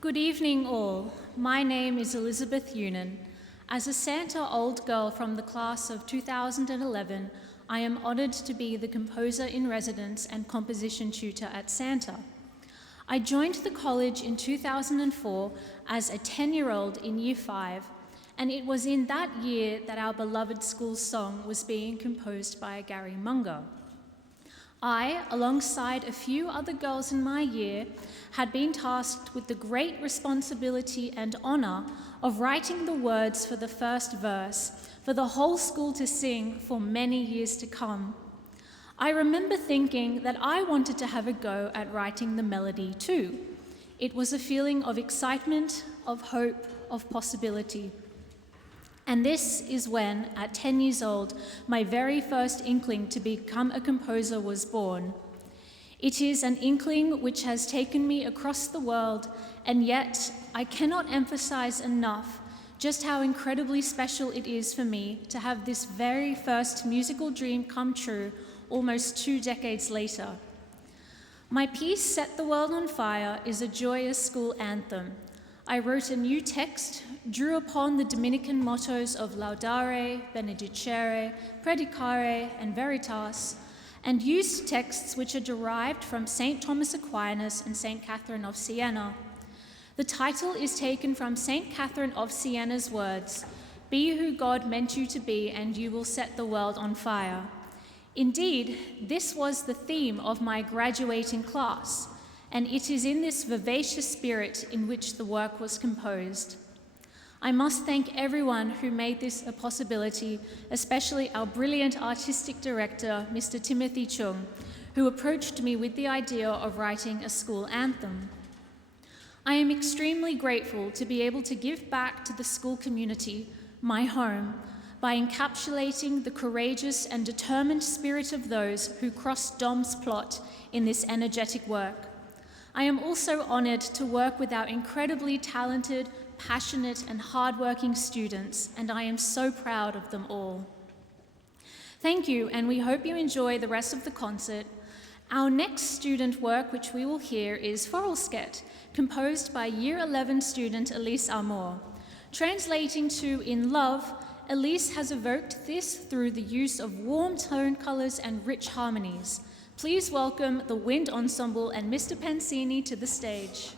Good evening, all. My name is Elizabeth Unan. As a Santa Old Girl from the class of 2011, I am honoured to be the composer in residence and composition tutor at Santa. I joined the college in 2004 as a 10-year-old in Year 5, and it was in that year that our beloved school song was being composed by Gary Munger. I, alongside a few other girls in my year, had been tasked with the great responsibility and honour of writing the words for the first verse for the whole school to sing for many years to come. I remember thinking that I wanted to have a go at writing the melody too. It was a feeling of excitement, of hope, of possibility. And this is when, at 10 years old, my very first inkling to become a composer was born. It is an inkling which has taken me across the world, and yet I cannot emphasize enough just how incredibly special it is for me to have this very first musical dream come true almost 2 decades later. My piece, Set the World on Fire, is a joyous school anthem. I wrote a new text, drew upon the Dominican mottos of Laudare, Benedicere, Predicare, and Veritas, and used texts which are derived from St. Thomas Aquinas and St. Catherine of Siena. The title is taken from St. Catherine of Siena's words, "Be who God meant you to be, and you will set the world on fire." Indeed, this was the theme of my graduating class, and it is in this vivacious spirit in which the work was composed. I must thank everyone who made this a possibility, especially our brilliant artistic director, Mr. Timothy Chung, who approached me with the idea of writing a school anthem. I am extremely grateful to be able to give back to the school community, my home, by encapsulating the courageous and determined spirit of those who crossed Dom's plot in this energetic work. I am also honoured to work with our incredibly talented, passionate, and hardworking students, and I am so proud of them all. Thank you, and we hope you enjoy the rest of the concert. Our next student work, which we will hear, is Forelsket, composed by Year 11 student Elise Armour. Translating to In Love, Elise has evoked this through the use of warm tone colours and rich harmonies. Please welcome the Wind Ensemble and Mr. Pansini to the stage.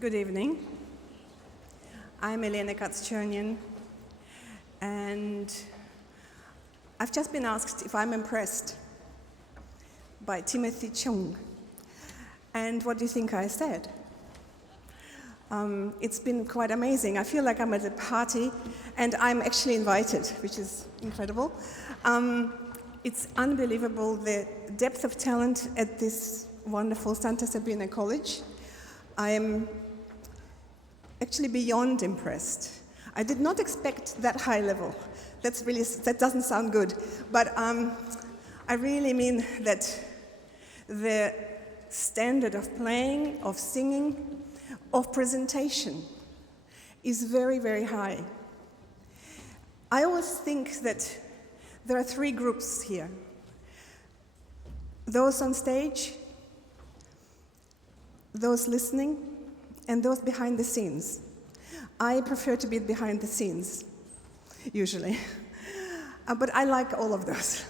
Good evening. I'm Elena Katschonian, and I've just been asked if I'm impressed by Timothy Chung. And what do you think I said? It's been quite amazing. I feel like I'm at a party, and I'm actually invited, which is incredible. It's unbelievable, the depth of talent at this wonderful Santa Sabina College. I am actually beyond impressed. I did not expect that high level. That doesn't sound good, but I really mean that the standard of playing, of singing, of presentation is very, very high. I always think that there are three groups here. Those on stage, those listening, and those behind the scenes. I prefer to be behind the scenes, usually. But I like all of those.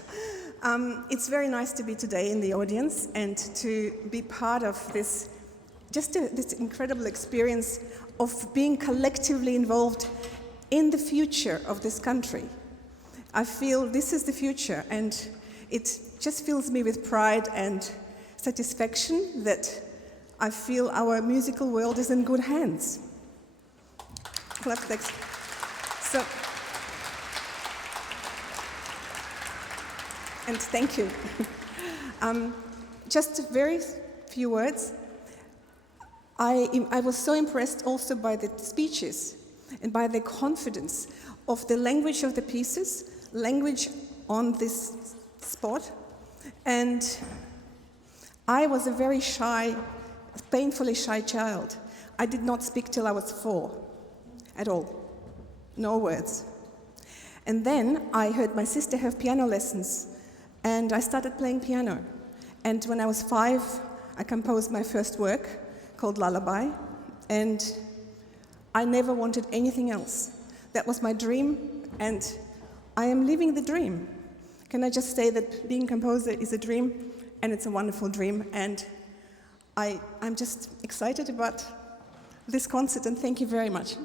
It's very nice to be today in the audience and to be part of this, this incredible experience of being collectively involved in the future of this country. I feel this is the future, and it just fills me with pride and satisfaction that I feel our musical world is in good hands. Clap, thanks. So, and thank you. Just a very few words. I was so impressed also by the speeches and by the confidence of the language of the pieces, language on this spot. And I was a very shy, painfully shy child. I did not speak till I was 4, at all. No words. And then I heard my sister have piano lessons, and I started playing piano. And when I was 5, I composed my first work called Lullaby, and I never wanted anything else. That was my dream, and I am living the dream. Can I just say that being a composer is a dream, and it's a wonderful dream, and I'm just excited about this concert, and thank you very much.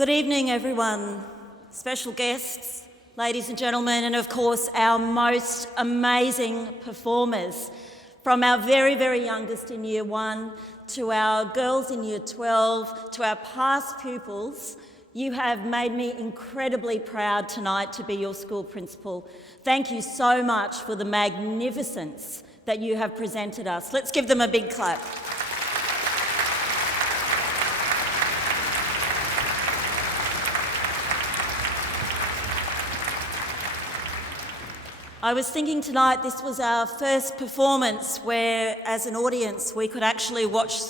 Good evening, everyone. Special guests, ladies and gentlemen, and of course our most amazing performers, from our very, very youngest in Year 1 to our girls in Year 12 to our past pupils. You have made me incredibly proud tonight to be your school principal. Thank you so much for the magnificence that you have presented us. Let's give them a big clap. I was thinking tonight this was our first performance where, as an audience, we could actually watch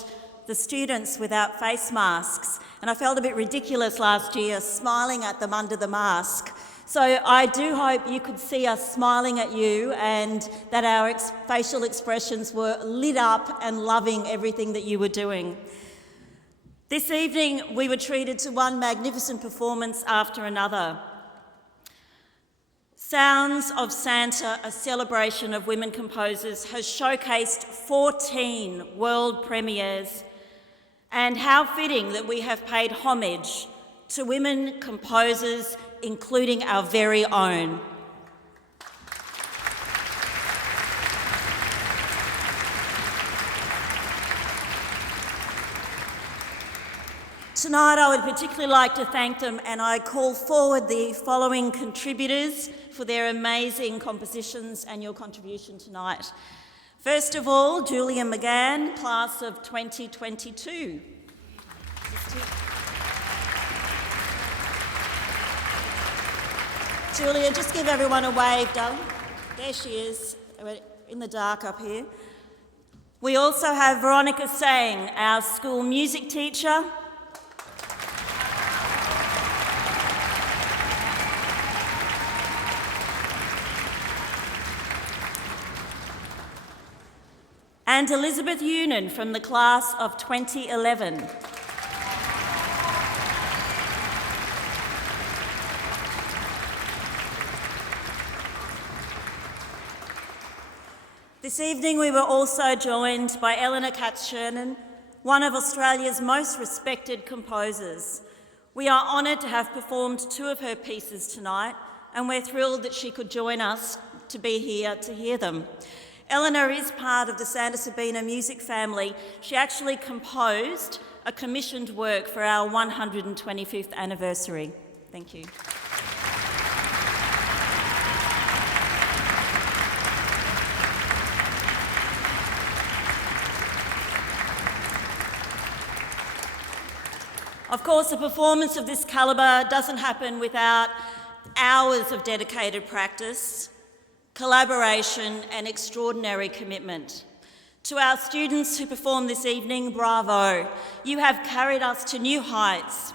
the students without face masks. And I felt a bit ridiculous last year smiling at them under the mask. So I do hope you could see us smiling at you and that our facial expressions were lit up and loving everything that you were doing. This evening we were treated to one magnificent performance after another. Sounds of Santa, a celebration of women composers, has showcased 14 world premieres, and how fitting that we have paid homage to women composers, including our very own. Tonight I would particularly like to thank them, and I call forward the following contributors for their amazing compositions and your contribution tonight. First of all, Julia McGann, class of 2022. Julia, just give everyone a wave, darling. There she is, in the dark up here. We also have Veronica Sang, our school music teacher. And Elizabeth Yunan from the class of 2011. This evening we were also joined by Eleanor Katz-Shernan, one of Australia's most respected composers. We are honoured to have performed two of her pieces tonight, and we're thrilled that she could join us to be here to hear them. Eleanor is part of the Santa Sabina music family. She actually composed a commissioned work for our 125th anniversary. Thank you. Of course, a performance of this calibre doesn't happen without hours of dedicated practice, collaboration and extraordinary commitment. To our students who performed this evening, bravo. You have carried us to new heights.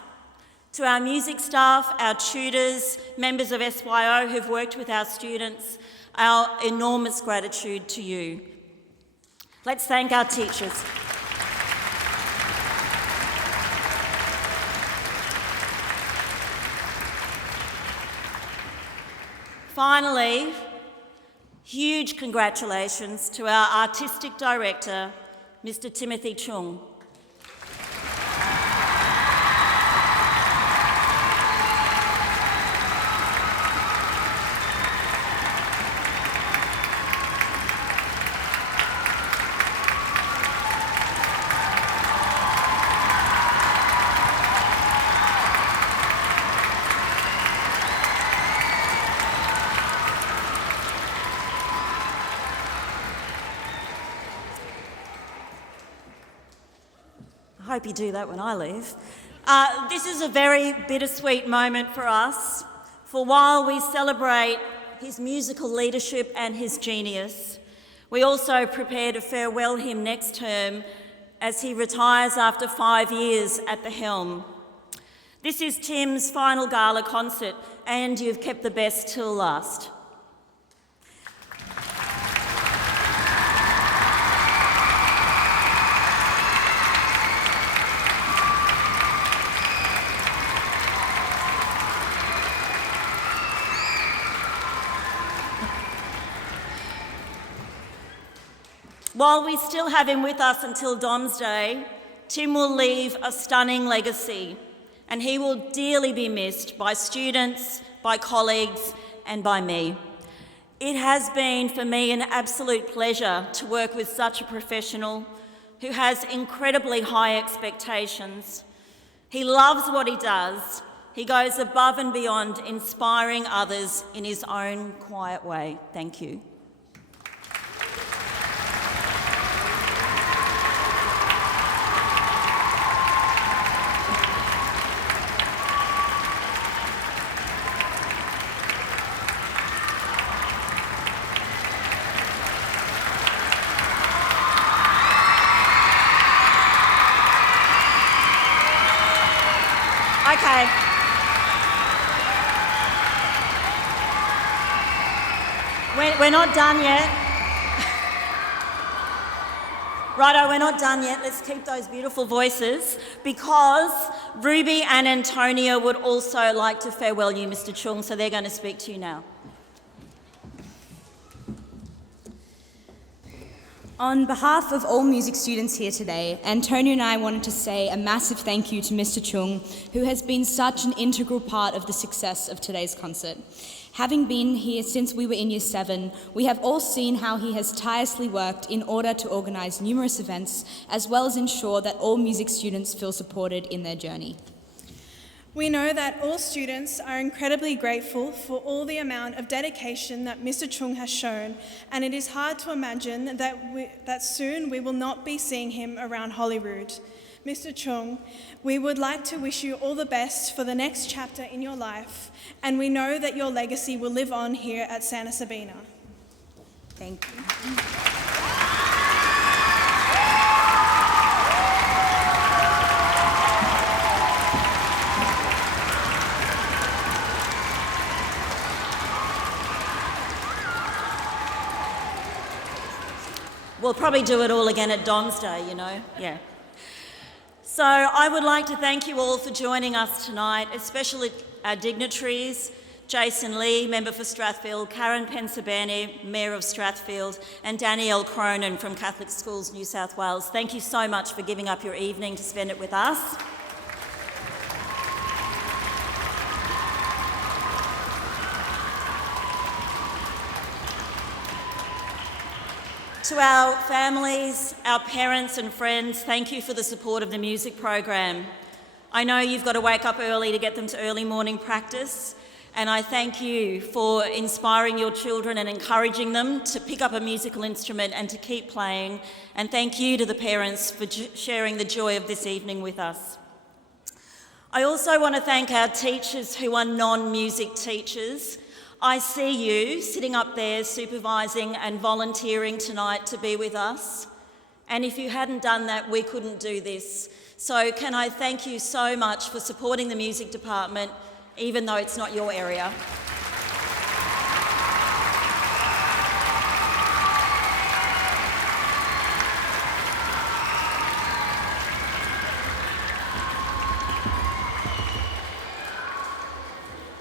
To our music staff, our tutors, members of SYO who've worked with our students, our enormous gratitude to you. Let's thank our teachers. Finally, huge congratulations to our Artistic Director, Mr. Timothy Chung. I hope you do that when I leave. This is a very bittersweet moment for us, for while we celebrate his musical leadership and his genius, we also prepare to farewell him next term as he retires after 5 years at the helm. This is Tim's final gala concert, and you've kept the best till last. While we still have him with us until Domesday, Tim will leave a stunning legacy, and he will dearly be missed by students, by colleagues, and by me. It has been for me an absolute pleasure to work with such a professional who has incredibly high expectations. He loves what he does. He goes above and beyond, inspiring others in his own quiet way. Thank you. Okay. We're not done yet. Righto, we're not done yet. Let's keep those beautiful voices because Ruby and Antonia would also like to farewell you, Mr. Chung, so they're going to speak to you now. On behalf of all music students here today, Antonia and I wanted to say a massive thank you to Mr. Chung, who has been such an integral part of the success of today's concert. Having been here since we were in Year 7, we have all seen how he has tirelessly worked in order to organise numerous events, as well as ensure that all music students feel supported in their journey. We know that all students are incredibly grateful for all the amount of dedication that Mr. Chung has shown, and it is hard to imagine that soon we will not be seeing him around Holyrood. Mr. Chung, we would like to wish you all the best for the next chapter in your life, and we know that your legacy will live on here at Santa Sabina. Thank you. We'll probably do it all again at Dom's Day, you know, yeah. So I would like to thank you all for joining us tonight, especially our dignitaries, Jason Lee, Member for Strathfield, Karen Pensabene, Mayor of Strathfield, and Danielle Cronin from Catholic Schools New South Wales. Thank you so much for giving up your evening to spend it with us. To our families, our parents and friends, thank you for the support of the music program. I know you've got to wake up early to get them to early morning practice, and I thank you for inspiring your children and encouraging them to pick up a musical instrument and to keep playing, and thank you to the parents for sharing the joy of this evening with us. I also want to thank our teachers who are non-music teachers. I see you sitting up there supervising and volunteering tonight to be with us. And if you hadn't done that, we couldn't do this. So can I thank you so much for supporting the music department, even though it's not your area.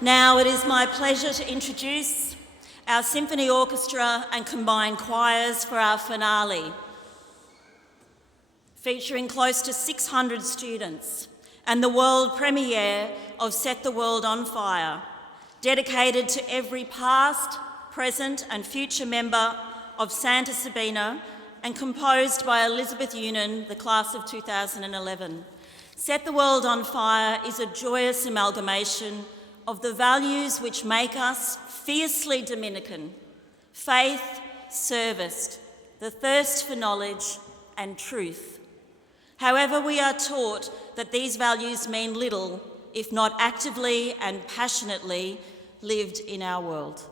Now it is my pleasure to introduce our symphony orchestra and combined choirs for our finale, featuring close to 600 students and the world premiere of Set the World on Fire, dedicated to every past, present and future member of Santa Sabina and composed by Elizabeth Unan, the class of 2011. Set the World on Fire is a joyous amalgamation of the values which make us fiercely Dominican: faith, service, the thirst for knowledge and truth. However, we are taught that these values mean little if not actively and passionately lived in our world.